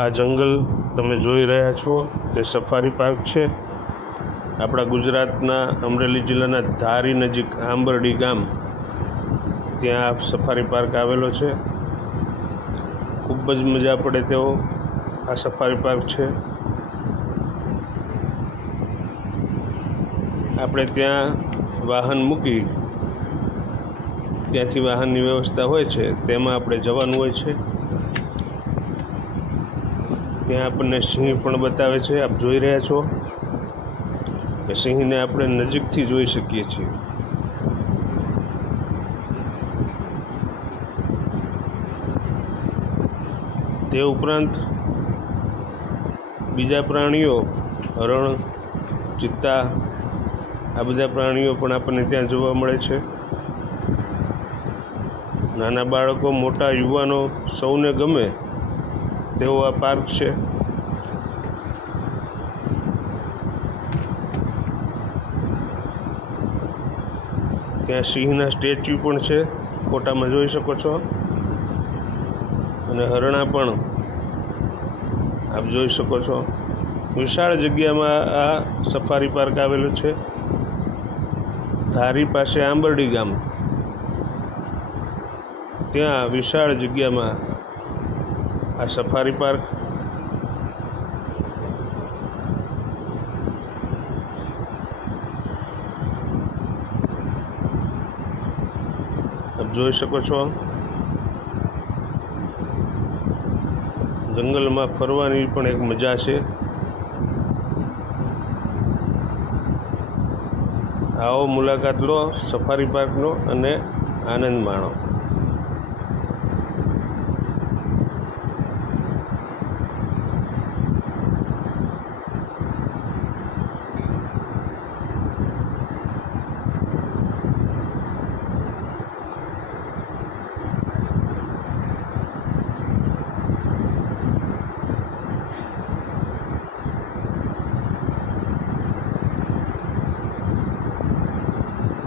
આ જંગલ તમે જોઈ રહ્યા છો તે સફારી પાર્ક છે. આપણા ગુજરાતના અમરેલી જિલ્લાના ધારી નજીક આંબરડી ગામ ત્યાં સફારી પાર્ક આવેલો છે. ખૂબ જ મજા પડે તેવો આ સફારી પાર્ક છે. આપણે ત્યાં વાહન મૂકી ત્યાંથી વાહનની વ્યવસ્થા હોય છે, તેમાં આપણે જવાનું હોય છે. ત્યાં આપણને સિંહ પણ બતાવે છે. આપ જોઈ રહ્યા છો કે સિંહને આપણે નજીકથી જોઈ શકીએ છીએ. તે ઉપરાંત બીજા પ્રાણીઓ, હરણ, ચિત્તા, આ બધા પ્રાણીઓ પણ આપણને ત્યાં જોવા મળે છે. નાના બાળકો, મોટા, યુવાનો સૌને ગમે તેવો આ પાર્ક છે. ત્યાં સિંહના સ્ટેચ્યુ પણ છે, ફોટામાં જોઈ શકો છો. અને હરણા પણ આપ જોઈ શકો છો. વિશાળ જગ્યામાં આ સફારી પાર્ક આવેલું છે. ધારી પાસે આંબરડી ગામ, ત્યાં વિશાળ જગ્યામાં આ સફારી પાર્ક. આપ જોઈ શકો છો. જંગલમાં ફરવાની પણ એક મજા છે. આવો, મુલાકાત લો સફારી પાર્કનો અને આનંદ માણો.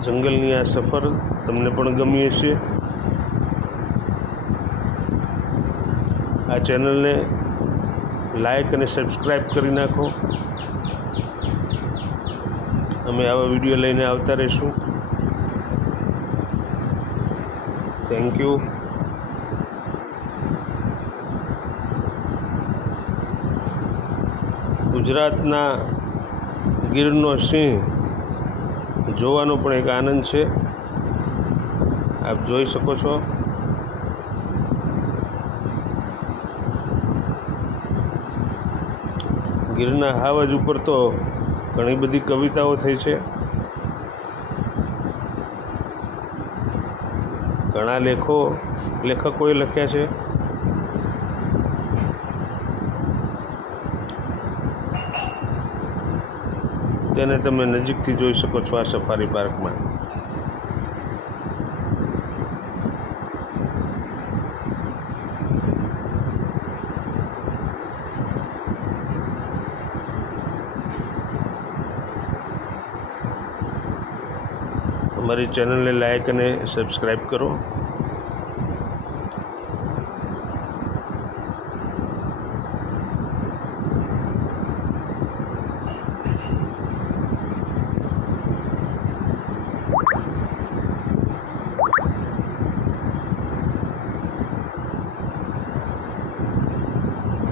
જંગલની આ સફર તમને પણ ગમી હશે. આ ચેનલને લાઈક અને સબસ્ક્રાઈબ કરી નાખો. અમે આવા વિડીયો લઈને આવતા રહીશું. Thank you. ગુજરાતના ગીરનો સિંહ જોવાનો પણ એક આનંદ છે. આપ જોઈ શકો છો. ગીરના હાવજ ઉપર તો ઘણી બધી કવિતાઓ થઈ છે. ઘણા લેખકોએ લખ્યા છે. તેને તમે નજીકથી જોઈ શકો છો આ સફારી પાર્કમાં. અમારી ચેનલને લાઈક અને સબસ્ક્રાઈબ કરો.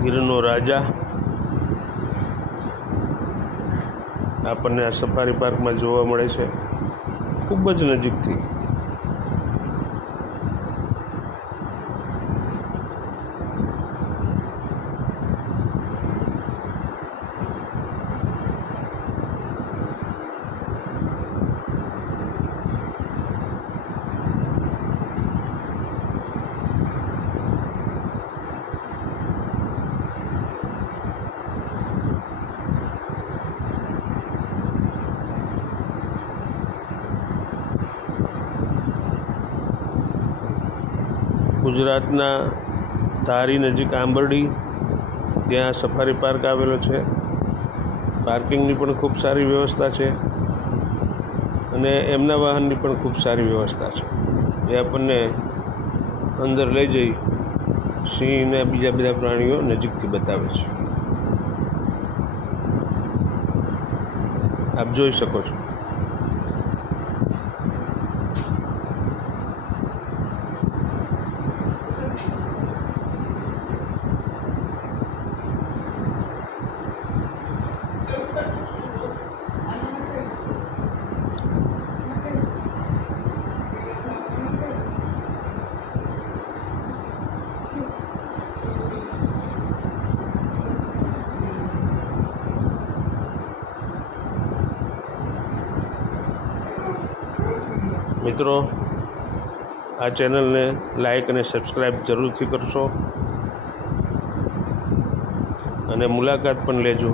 ગીરનો રાજા આપણને આ સફારી પાર્કમાં જોવા મળે છે, ખૂબ જ નજીકથી. ગુજરાતના ધારી નજીક આંબરડી, ત્યાં સફારી પાર્ક આવેલો છે. પાર્કિંગની પણ ખૂબ સારી વ્યવસ્થા છે અને એમના વાહનની પણ ખૂબ સારી વ્યવસ્થા છે. એ આપણને અંદર લઈ જઈ સિંહ અને બીજા બધા પ્રાણીઓ નજીકથી બતાવે છે. આપ જોઈ શકો છો. મિત્રો, આ ચેનલને લાઈક અને સબસ્ક્રાઈબ જરૂરથી કરશો અને મુલાકાત પણ લેજો.